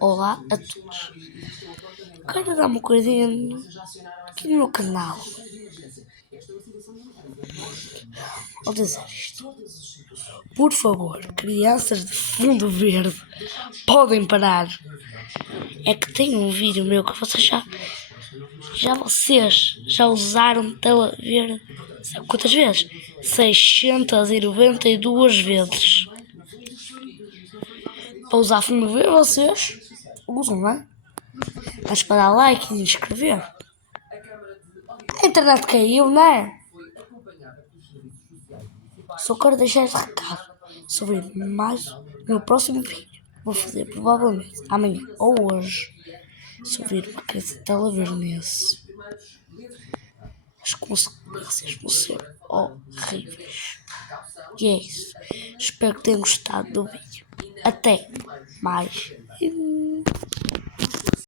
Olá a todos. Quero dar uma coisinha aqui no meu canal. Ao dizer isto, por favor, crianças de fundo verde, podem parar. É que tem um vídeo meu que vocês já usaram tela verde. Sabe quantas vezes? 692 vezes. Para usar fundo verde, vocês usam, não é? Mas para dar like e inscrever. A internet caiu, não é? Só quero deixar este recado sobre mais no próximo vídeo. Vou fazer provavelmente amanhã ou hoje sobre uma crise de telavernense. As consequências vão ser horríveis. E é isso. Espero que tenham gostado do vídeo. Até mais.